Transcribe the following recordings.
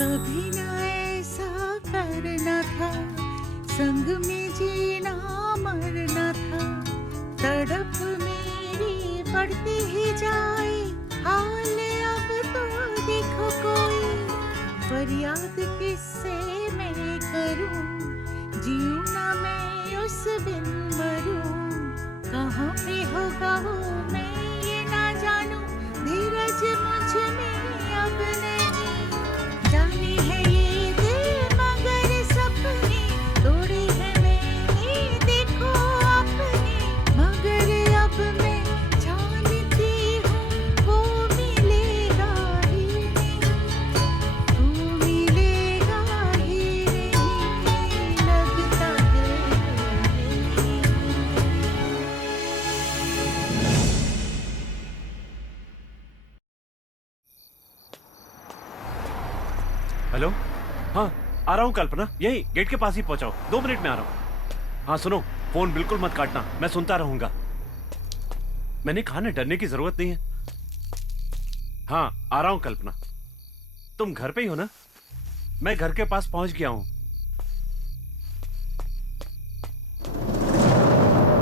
कभी न ऐसा करना था, संग में जीना मरना था। तड़प मेरी बढ़ती ही जाए, हाल अब तो देखो कोई। फरियाद किससे मैं करूं, जीऊं ना मैं उस बिन मरूं। कहाँ पे होगा वो मैं ये ना जानूं, धीरज मुझ में अब नहीं। जाने है ये दिल मगर सपने तोड़े हैं मैंने, देखो अपने। मगर अब मैं जानती हूँ वो मिलेगा ही नहीं, वो मिलेगा ही नहीं, लगता है। हेलो, हाँ आ रहा हूँ कल्पना, यही गेट के पास ही पहुंचाओ, 2 मिनट में आ रहा हूँ। हाँ सुनो, फोन बिल्कुल मत काटना, मैं सुनता रहूंगा। मैंने कहा ना, डरने की जरूरत नहीं है। हाँ आ रहा हूँ कल्पना, तुम घर पे ही हो ना? मैं घर के पास पहुंच गया हूँ।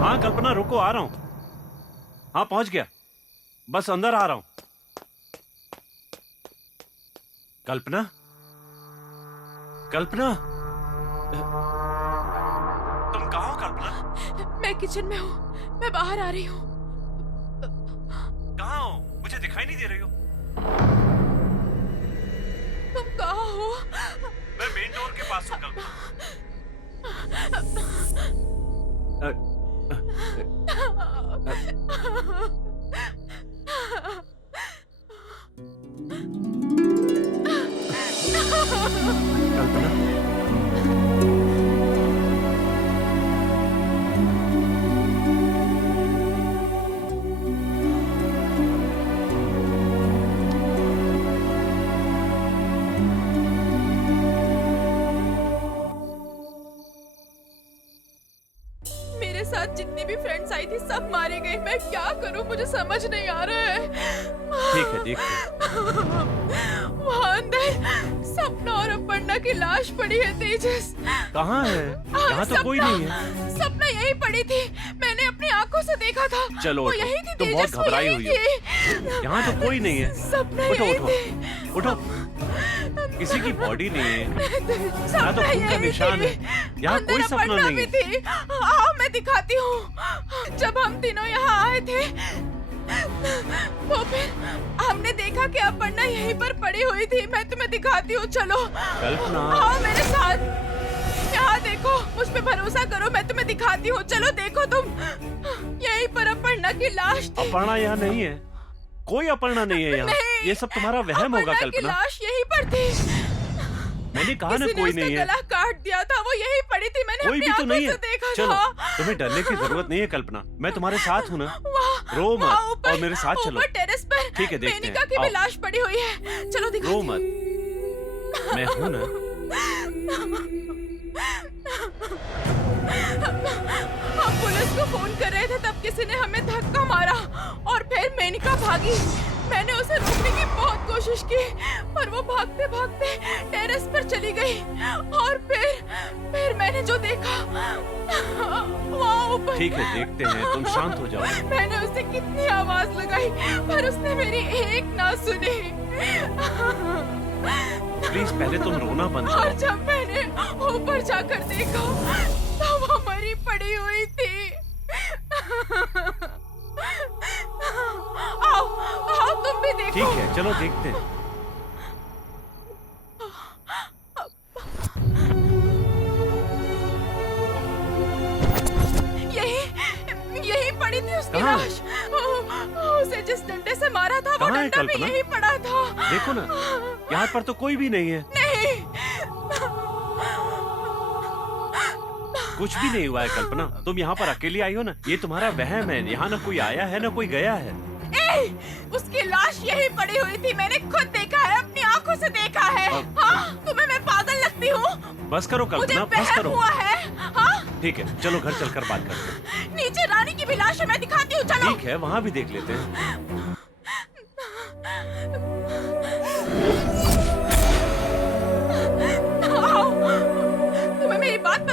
हाँ कल्पना रुको, आ रहा हूँ। हाँ पहुंच गया, बस अंदर आ रहा हूँ। कल्पना, कल्पना, तुम कहाँ हो कल्पना? मैं किचन में हूँ, मैं बाहर आ रही हूँ। कहाँ हो? मुझे दिखाई नहीं दे रही हो। तुम कहाँ हो? मैं मेन डोर के पास हूँ कल्पना। कल्पना, मेरे साथ जितनी भी फ्रेंड्स आई थी सब मारे गए। मैं क्या करूं, मुझे समझ नहीं आ रहा है। ठीक है देखते हैं। वहाँ अंदर सपना और अपर्णा की लाश पड़ी है तेजस। कहाँ है? यहाँ तो कोई नहीं है। सपना यही पड़ी थी, मैंने अपनी आंखों से देखा था। चलो वो उठो, यही थी तुम तेजस, बहुत वो घबराई यही हुई थी। हो। यहाँ तो कोई नहीं है। सपना उठो यही उठो थी। उठो, किसी की बॉडी नहीं है, यहाँ तो सपना खून का यही निशान थी। है। यहाँ अंदर कोई सपना अपर्णा नहीं भी है। थी। आओ मैं दिखाती हूँ। जब हम तीनों यहाँ आए थे तो फिर हमने देखा कि अपर्णा यहीं पर पड़ी हुई थी। मैं तुम्हें दिखाती हूँ, चलो कल्पना, आओ मेरे साथ। यहाँ देखो, मुझ पे भरोसा करो, मैं तुम्हें दिखाती हूँ। चलो देखो तुम, यहीं पर अपर्णा की लाश थी। अपर्णा यहाँ नहीं है, कोई अपर्णा नहीं है यहाँ। नहीं, ये सब तुम्हारा वहम होगा अपर्णा की कल्पना। लाश यहीं पर थी। मैंने कहा ना किसी ने कोई उसका नहीं है। गला काट दिया था, वो यहीं पड़ी थी। मैंने कोई अपनी भी तो आंखों नहीं से है। देखा चलो, था। तुम्हें डरने की जरूरत नहीं है कल्पना, मैं तुम्हारे साथ हूँ ना। रो मत और मेरे साथ चलो। ऊपर टेरेस पर ठीक है, देखते मेनिका हैं, की भी आओ। लाश पड़ी हुई है। चलो दिखाती रो हूँ। मत, मैं हूँ ना। हम पुलिस को फोन कर रहे थे, तब किसी ने हमें धक्का मारा और फिर मेनिका भागी। मैंने उसे रोकने की बहुत कोशिश की, पर वो भागते भागते टेरेस पर चली गई। और फिर मैंने जो देखा वहाँ ऊपर। ठीक है देखते हैं, तुम शांत हो जाओ। मैंने उसे कितनी आवाज लगाई, पर उसने मेरी एक ना सुनी। प्लीज पहले तुम रोना बंद और करो। जब मैंने ऊपर जाकर देखा तो वो मरी पड़ी हुई थी। आओ आओ तुम भी देखो। ठीक है चलो देखते हैं। यही पड़ी थी उसकी कहाँ? लाश। उसे जिस डंडे से मारा था वो कहाँ है डंडा भी कल्पना? यही पड़ा था। देखो ना, यहाँ पर तो कोई भी नहीं है। नहीं, कुछ भी नहीं हुआ है कल्पना, तुम यहाँ पर अकेली आई हो ना, ये तुम्हारा वहम है। यहाँ ना कोई आया है ना कोई गया है। उसकी लाश यही पड़ी हुई थी, मैंने खुद देखा है, अपनी आंखों से देखा है। हाँ, तुम्हें मैं पागल लगती हूँ? बस करो मुझे कल्पना, बस वहम करो। हुआ है। हाँ? ठीक है चलो घर चलकर बात करते हैं। नीचे रानी की भी लाश है, मैं दिखाती हूँ, चलो। ठीक है वहाँ भी देख लेते हैं।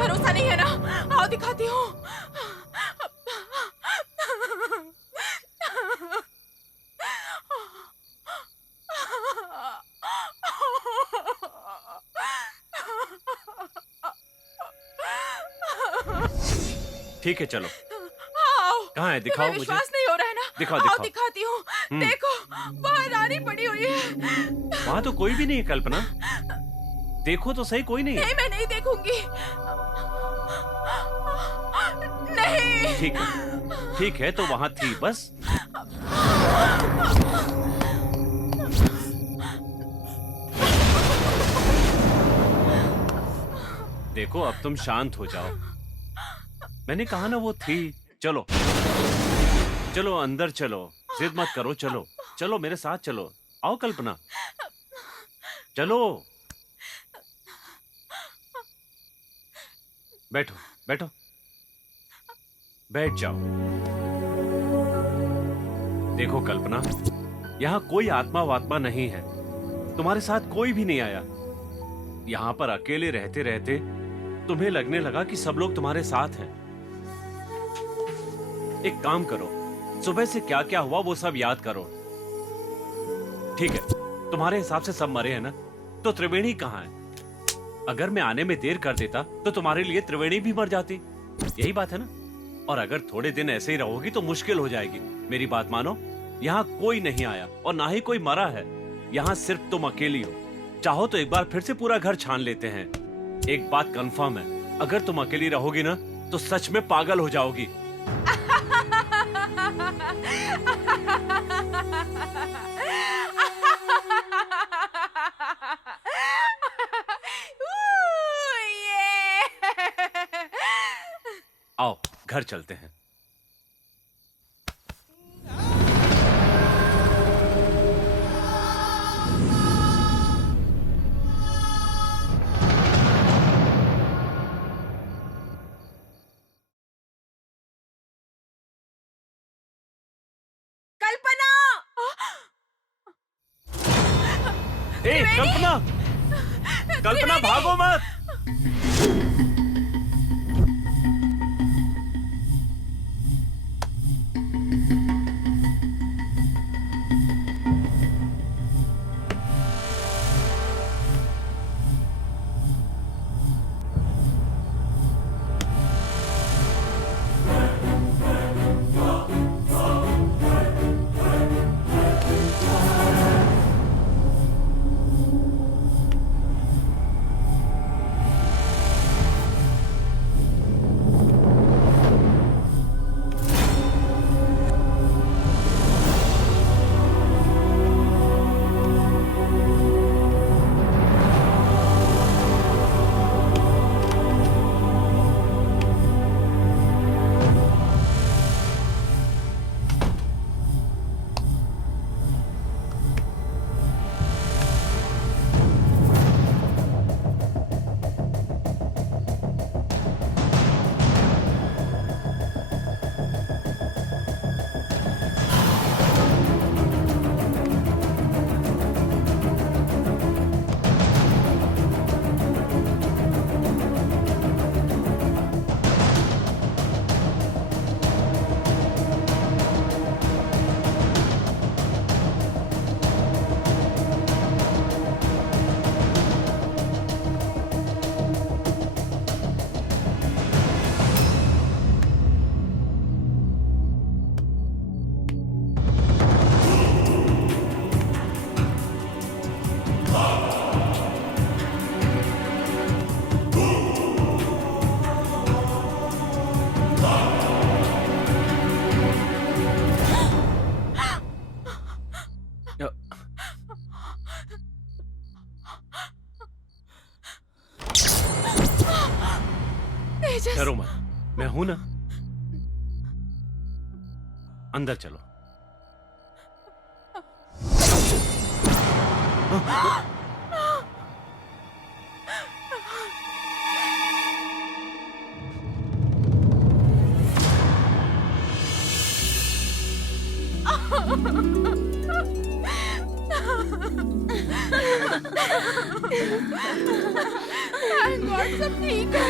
भरोसा नहीं है ना? आओ दिखाती हूँ। ठीक है चलो। आओ। कहाँ है? दिखाओ तुम्हें मुझे। विश्वास नहीं हो रहा है ना? दिखाओ, आओ दिखाओ। दिखाती हूँ। देखो वहाँ रानी पड़ी हुई है। वहाँ तो कोई भी नहीं है कल्पना। देखो तो सही, कोई नहीं है। नहीं, मैं नहीं देखूंगी। नहीं। ठीक है तो वहाँ थी बस। देखो अब तुम शांत हो जाओ। मैंने कहा ना वो थी। चलो चलो अंदर चलो, जिद मत करो, चलो चलो मेरे साथ चलो। आओ कल्पना, चलो बैठो बैठो, बैठ जाओ। देखो कल्पना, यहाँ कोई आत्मा वात्मा नहीं है। तुम्हारे साथ कोई भी नहीं आया। यहाँ पर अकेले रहते रहते तुम्हें लगने लगा कि सब लोग तुम्हारे साथ हैं। एक काम करो, सुबह से क्या क्या हुआ वो सब याद करो। ठीक है, तुम्हारे हिसाब से सब मरे हैं ना? तो त्रिवेणी कहाँ है? अगर मैं आने में देर कर देता तो तुम्हारे लिए त्रिवेणी भी मर जाती। यही बात है ना? और अगर थोड़े दिन ऐसे ही रहोगी तो मुश्किल हो जाएगी। मेरी बात मानो, यहाँ कोई नहीं आया और ना ही कोई मरा है। यहाँ सिर्फ तुम अकेली हो। चाहो तो एक बार फिर से पूरा घर छान लेते हैं। एक बात कंफर्म है, अगर तुम अकेली रहोगी ना तो सच में पागल हो जाओगी। आओ घर चलते हैं। कल्पना! ए कल्पना, कल्पना भागो मत। डरो मत, मैं हूं ना। अंदर चलो। थैंक गॉड सब ठीक है।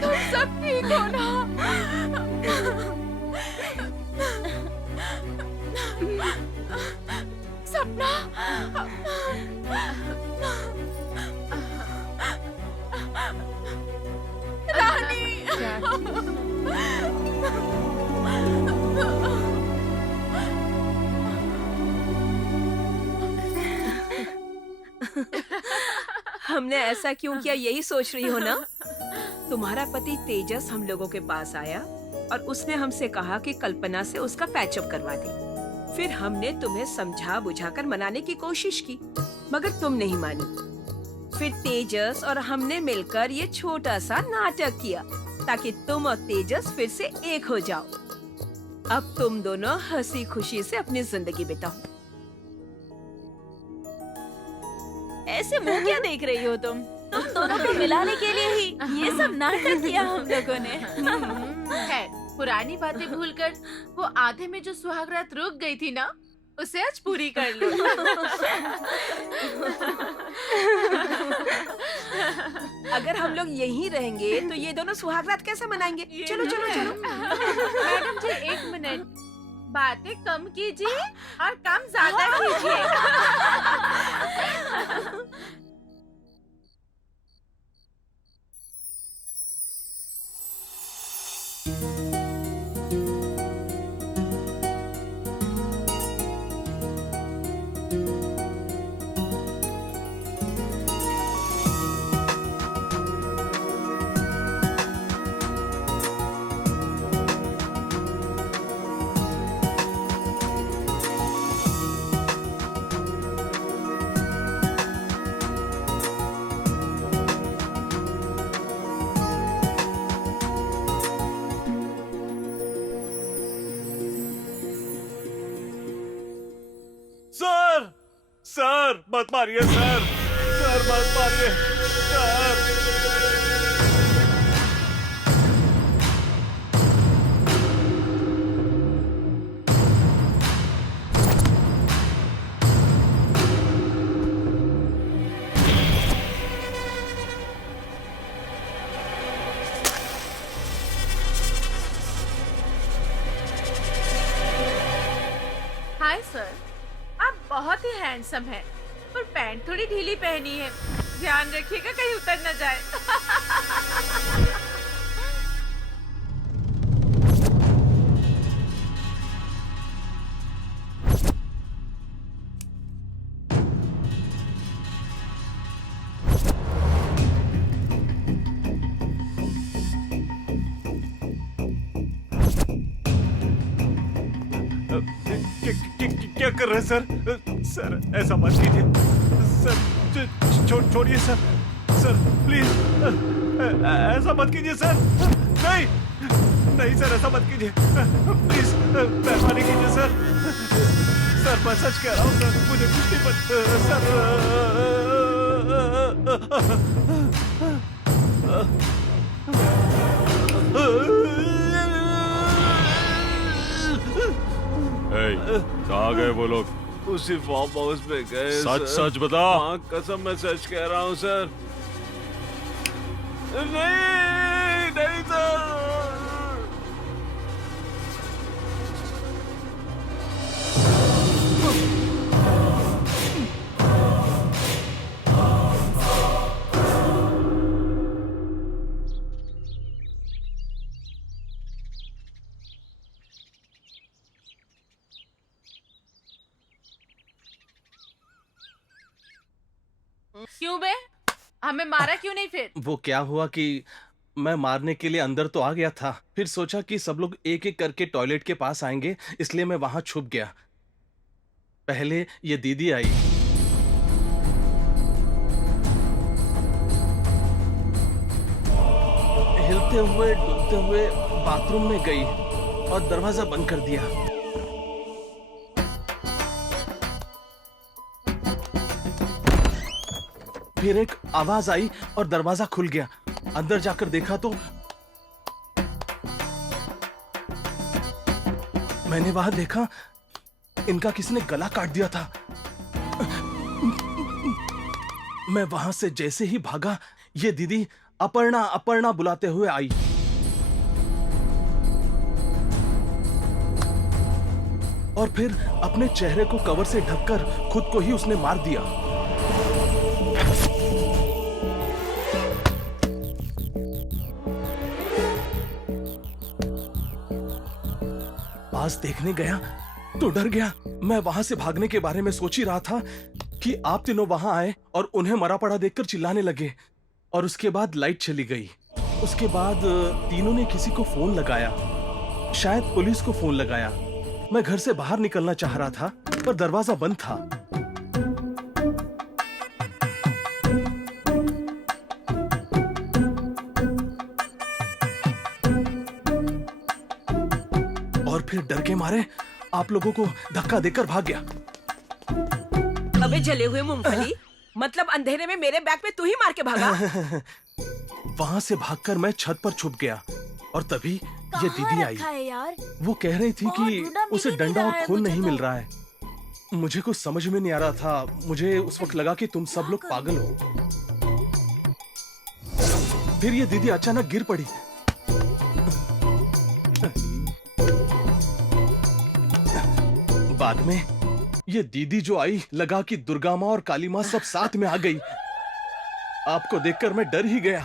तुम सब ठीक हो ना? सपना, रानी, हमने ऐसा क्यों किया यही सोच रही हो ना? तुम्हारा पति तेजस हम लोगों के पास आया और उसने हमसे कहा कि कल्पना से उसका पैचअप करवा दे। फिर हमने तुम्हें समझा बुझाकर मनाने की कोशिश की, मगर तुम नहीं मानी। फिर तेजस और हमने मिलकर ये छोटा सा नाटक किया ताकि तुम और तेजस फिर से एक हो जाओ। अब तुम दोनों हंसी खुशी से अपनी जिंदगी बिताओ। ऐसे मुंह क्या देख रही हो तुम दोनों को मिलाने के लिए ही ये सब नाटक किया हम लोगों ने। खैर, पुरानी बातें भूलकर वो आधे में जो सुहागरात रुक गई थी ना, उसे आज पूरी कर लो। अगर हम लोग यहीं रहेंगे तो ये दोनों सुहागरात कैसे मनाएंगे? चलो चलो चलो। मैडम जी एक मिनट, बातें कम कीजिए और काम ज्यादा कीजिए। सर मत मारिए सर, सर मत मारिए सर। हाय सर, आप बहुत ही हैंडसम हैं, पर पैंट थोड़ी ढीली पहनी है। ध्यान रखिएगा कहीं उतर न जाए। क्या कर रहे हैं सर? सर ऐसा मत कीजिए सर, छोड़िए सर, सर प्लीज ऐसा मत कीजिए सर। नहीं नहीं सर, ऐसा मत कीजिए प्लीज, मेहरबानी कीजिए सर। सर मैं सच कह रहा हूँ सर, मुझे कुछ नहीं पता सर। कहाँ गए वो लोग? उसी फार्म हाउस में गए। सच सच बता। हाँ कसम, मैं सच कह रहा हूँ सर। नहीं नहीं सर। क्यों बे? हमें मारा क्यों नहीं फिर? वो क्या हुआ कि मैं मारने के लिए अंदर तो आ गया था, फिर सोचा कि सब लोग एक एक करके टॉयलेट के पास आएंगे, इसलिए मैं वहां छुप गया। पहले ये दीदी आई। हिलते हुए डूबते हुए बाथरूम में गई और दरवाजा बंद कर दिया। फिर एक आवाज आई और दरवाजा खुल गया। अंदर जाकर देखा तो मैंने वहां देखा इनका किसी ने गला काट दिया था। मैं वहां से जैसे ही भागा, ये दीदी अपर्णा अपर्णा बुलाते हुए आई। और फिर अपने चेहरे को कवर से ढककर खुद को ही उसने मार दिया। पास देखने गया तो डर गया। मैं वहां से भागने के बारे में सोच ही रहा था कि आप तीनों वहां आए और उन्हें मरा पड़ा देखकर चिल्लाने लगे। और उसके बाद लाइट चली गई। उसके बाद तीनों ने किसी को फोन लगाया, शायद पुलिस को फोन लगाया। मैं घर से बाहर निकलना चाह रहा था पर दरवाजा बंद था। और फिर डर के मारे आप लोगों को धक्का देकर भाग गया। अबे जले हुए मूंगफली, मतलब अंधेरे में मेरे बैग पे तू ही मार के भागा? वहां से भागकर मैं छत पर छुप गया और तभी ये दीदी आई। रखा है यार? वो कह रही थी बहुत कि ढूंढा, उसे मिल ही नहीं डंडा रहा और है खून मुझे नहीं तो। मिल रहा है। मुझे कुछ समझ में नहीं आ रहा था। मुझे उस वक्त लगा कि तुम सब लोग पागल हो। फिर ये दीदी अचानक गिर पड़ी। बाद में ये दीदी जो आई, लगा कि दुर्गा माँ और काली माँ सब साथ में आ गई। आपको देखकर मैं डर ही गया।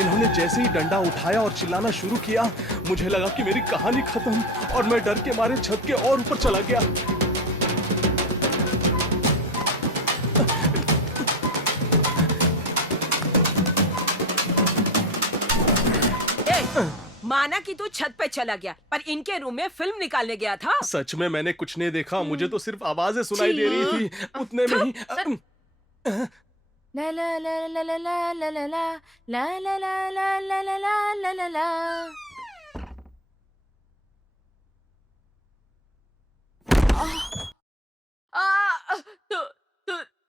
इन्होंने जैसे ही डंडा उठाया और चिल्लाना शुरू किया, मुझे लगा कि मेरी कहानी खत्म और मैं डर के मारे छत के और ऊपर चला गया। माना कि तू छत पे चला गया, पर इनके रूम में फिल्म निकालने गया था। सच में मैंने कुछ नहीं देखा। मुझे तो सिर्फ आवाजें सुनाई दे रही थी। उतने में ही ला ला ला ला ला ला ला ला ला ला ला ला ला ला ला ला ला ला।